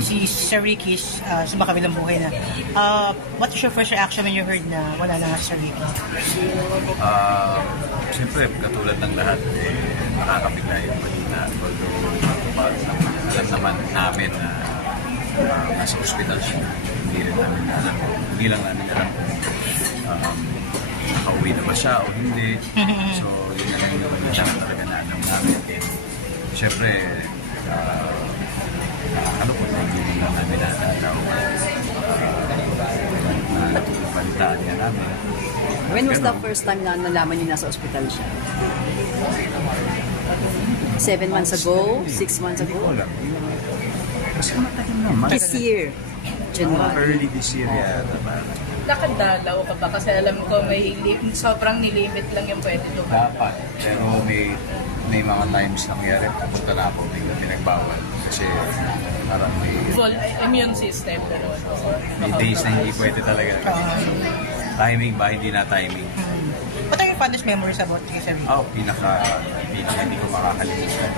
Si Sir Ricky sa makabilang buhay na. What is your first reaction when you heard na wala na si Sir Ricky? Siyempre, katulad ng lahat, nakakabigla yung balita. Alam naman namin na nasa ospital siya. Hindi rin namin alam. Hindi lang namin alam kung nakauwi na ba siya o hindi. So, yun na lang yung balita na talaga na alam namin. Siyempre, ano po na hindi lang namin natataw na balitaan niya namin. When was the first time na nalaman niyo nasa ospital siya? 7 months ago? 6 months ago? Kasi matagal naman. This year? January? Early this year yata ba? Nakadalaw ka ba? Kasi alam ko may sobrang nilimit lang yung pwede doon. Dapat. Pero may mga times nangyari, pupunta na ako, may pinagbawal. Kasi parang may... Full immune system. May days na hindi pwede talaga. Timing ba? Hindi na timing. What are your fondest memories about Sir Ricky? Pinaka hindi ko makakalimutan.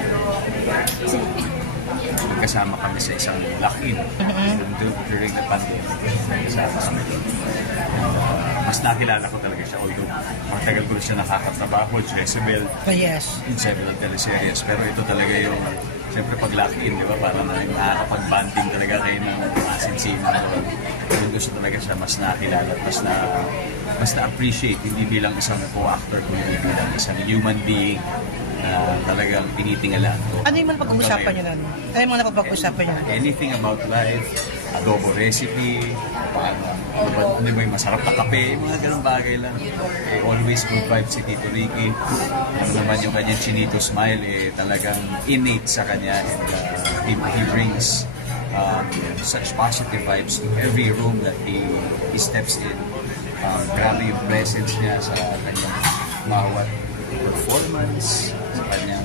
Kasama kami sa isang lock-in during the pandemic. Kasama kami. Mas nakilala ko talaga siya. Although matagal ko na siya nakakatrabaho, Jezebel, in several teleseries. Pero ito talaga yung, siyempre pag lock-in, di ba? Parang nakakapag-banding talaga kayo ng asin-sina. Yung gusto talaga siya mas nakilala, mas na-appreciate, hindi bilang isang co-actor, kundi bilang isang human being na talagang tinitingala. Ano yung mga pag-uusapan niyo nun? Ano yung mga pag-uusapan niyo? Anything about life, adobo recipe, ano ba yung masarap na kape, mga ganun bagay lang. Always good vibes si Tito Ricky. Ano naman yung kanyang chinito smile, talagang innate sa kanya. And he brings such positive vibes to every room that he steps in. Grabe yung presence niya sa kanyang bawat performance, sa kanyang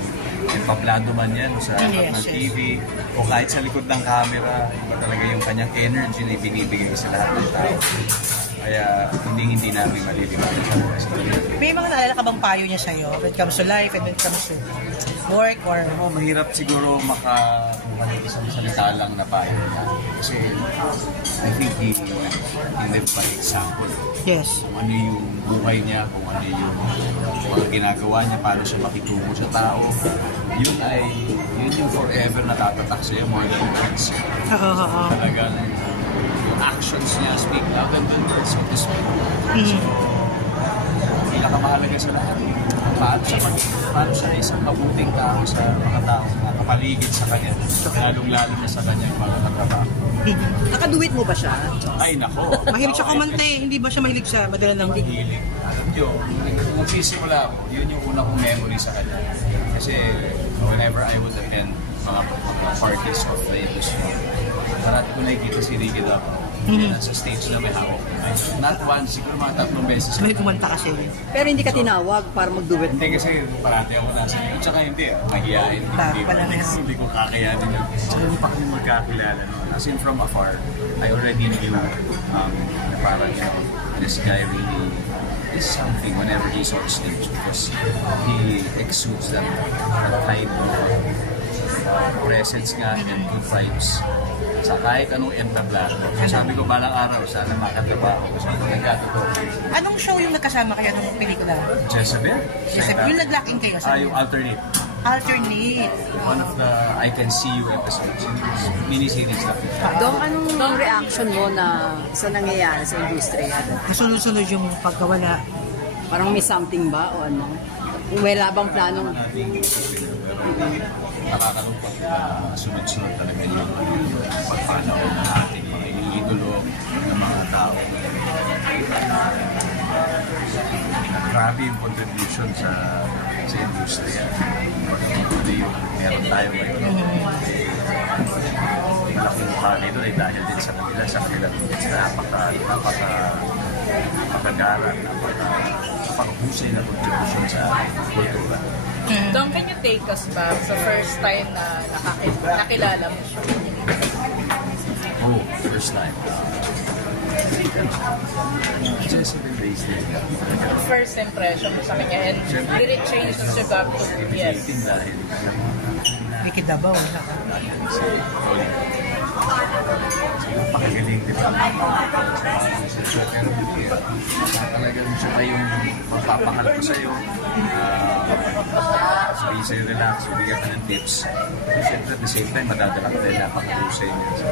pablado man yan sa harap ng TV o kahit sa likod ng camera, iba talaga yung kanyang energy na ibinibigay sa lahat ng tao. Kaya hindi namin malilimutan siya. May mga naalala ka bang payo niya sa'yo when it comes to life and when it comes to work or... Mahirap siguro makakuha ng isang salita lang na payo niya. Kasi I think he lived by example. Yes. Kung ano yung buhay niya, kung ano yung mga ginagawa niya, paano siya makitungo sa tao. Yun yung forever natatatak sa'yo more than words. Talagang yung actions niya speak louder than words, so to speak. So, pinakamahalaga sa lahat. Paano siya isang mabuting tao sa mga tao na kapaligid sa kanya, lalong-lalo na sa kanya yung mga katrabaho. Nakaduwit mo ba siya? Ay, nako. Mahilig siya kumante, hindi ba siya mahilig sa madala ng mahilig? Alam nyo, nung nagsisimula ako, yun yung una kong memory sa kanya. Kasi whenever I would attend mga parties of the industry, parati ko nakikita si Ricky daw. Sa stage na may hawak. Not once, siguro mga 3 beses. May kumanta kasi. Pero hindi ka tinawag para mag-duet mo? Hindi kasi parati ako nasa likod. Tsaka hindi, mahihain. Hindi ko kakayanin yun. Tsaka hindi pa kami magkakilala. As in from afar, I already knew na parang this guy really is something whenever he's on stage because he exudes that type of presence nga and good vibes sa kahit anong entablado. So sabi ko balang araw, sana makatrabaho ko sa nagkatotoo. Anong show yung nagkasama kayo nung pelikula? Jezebel. Yung nag-locking kayo? Yung alternate. Alternate. One of the I Can See You episodes. Mini-series lang. Dong, anong reaction mo na sa nangyayari sa industriya? Kasunod-sunod yung pagkawala. Parang may something ba o ano? Wala bang planong? Nakakalungkot na sunod-sunod talaga yung pagpanaw ng ating mga iniidolo ng mga tao. Grabe yung contribution sa industriya. Pag yung meron tayo ngayon. Yung laking mukha nito ay dahil din sa kanila, sa kanila napakagara, napakahusay na contribution sa kultura. Dong, can you take us back sa first time na nakilala mo siya? First time. Jezebel based din. First impression mo sa kanya and did it change as you got to yes? May Kid Davao. Si Tony. Napakagaling, di ba? Pero talagang siya pa yung magpapangal ko sa'yo. Sabihin sa'yo relax, bigyan ka ng tips. Siyempre at the same time, madadala ka dahil napakahusay niya. So,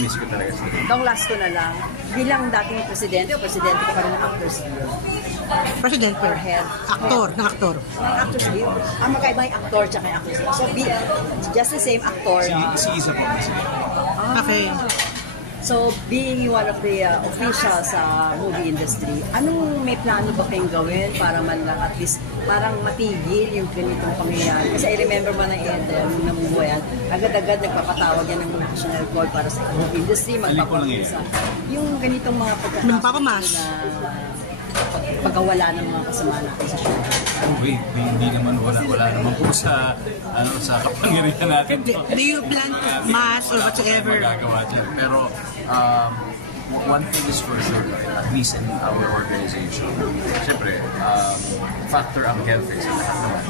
miss ko talaga siya. Dong last ko na lang, bilang dating presidente o presidente ko pa rin ng Actors Guild. President per head. Aktor, ng aktor. Actors Guild. Ang magkaiba yung actor tsaka yung Actors Guild. So, just the same actor. Si Isa po kasi. Okay. So, being one of the officials sa movie industry, anong may plano ba kayong gawin para man lang at least parang matigil yung ganitong pangyayari? Kasi I remember man ng Eden, nung namubuhayan, agad-agad nagpapatawag yan ng National Court para sa movie industry, magpapamisa. Yung ganitong mga Magpapamas. pagkawala ng mga kasama natin sa show. Hindi naman wala naman po sa kapangyarihan natin. Do you plan to mass or whatsoever? Magagawa dyan. Pero one thing is for sure, at least in our organization, siyempre, factor ang health sa lahat naman.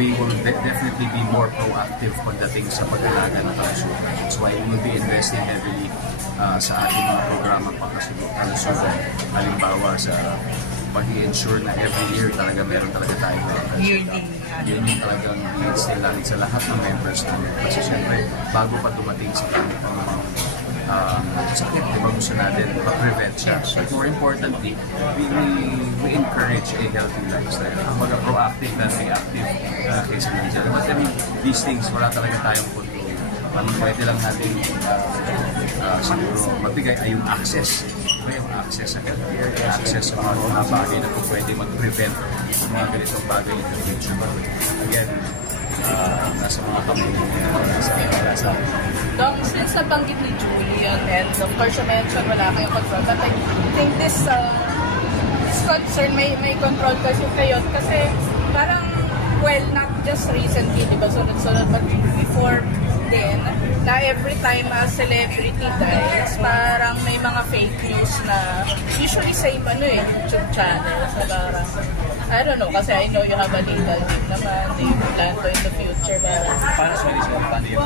We will definitely be more proactive pagdating sa pag-alaga ng kalusugan. That's why we will be investing heavily sa ating mga programa pangkalusugan. Halimbawa sa pag-i-ensure na every year talaga meron talaga tayo. Yun yung talagang i-instill natin sa lahat ng members namin. Kasi siyempre, bago pa dumating sa kanilang mga sakit, di ba gusto natin ma-prevent siya. But more importantly, we encourage a healthy lifestyle. Kumbaga proactive na reactive kaysa minsan. But I mean, these things, wala talaga tayong control. Ang pwede lang natin siguro magbigay ay yung access. Yung access sa healthcare, access sa mga bagay na kung pwede mag-prevent ng mga ganitong bagay in the future. But again, nasa mga pamilya, nasa Doc, since nabanggit ni Julian, and of course you mentioned wala kayong control, but I think this concern, may control kasi kayo. Kasi parang, well, not just recently, di ba, sunod-sunod, but before then, na every time a celebrity dies, parang may mga fake news na usually same YouTube channels na parang, I don't know, kasi I know you have a legal team naman, they plan to in the future, paano yun?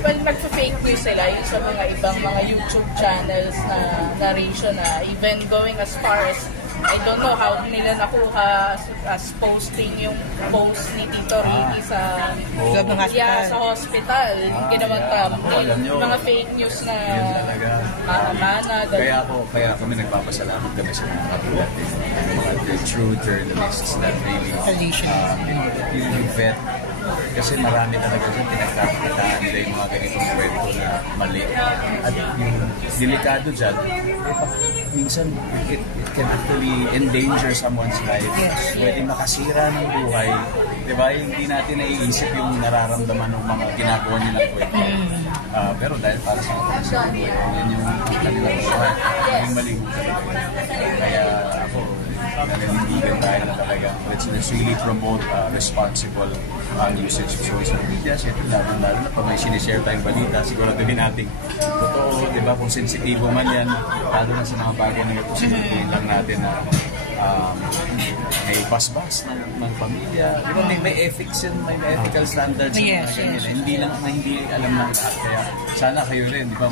Well, nagpa-fake news sila yung sa mga ibang mga YouTube channels na narration na even going as far as I don't know how nila nakuha as posting yung post ni Tito Ricky sa hospital. Ginawa mga fake news na mana. Kaya kami nagpapasalamat kami sa mga katulad the true journalists that really yung vet. Kasi marami talaga yung pinagkakataan nila yung mga ganitong kwento na mali. At yung delikado dyan, minsan it can actually endanger someone's life. Pwede makasira ng buhay. Diba? Hindi natin naiisip yung nararamdaman ng mga ginagawa nilang kwento. Pero dahil para sa mga yan yung kanilang buhay. Yung mali. Kaya ako, nananindigan tayo na talagang let's really promote responsible usage of social media. Siyempre, lalo na pag may sinishare tayong balita, siguraduhin natin totoo, di ba, kung sensitibo man yan, lalo na sa mga bagay na ito, siguraduhin lang natin na may basbas ng pamilya. Di ba, may ethics yun, may ethical standards. Hindi alam ng lahat. Kaya sana kayo rin, di ba,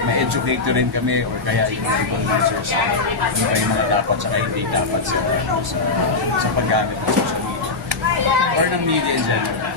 ma-educate rin kami or kaya yung ibang users ano pa yung mga dapat saka hindi dapat sa paggamit ng social media or ng media in general.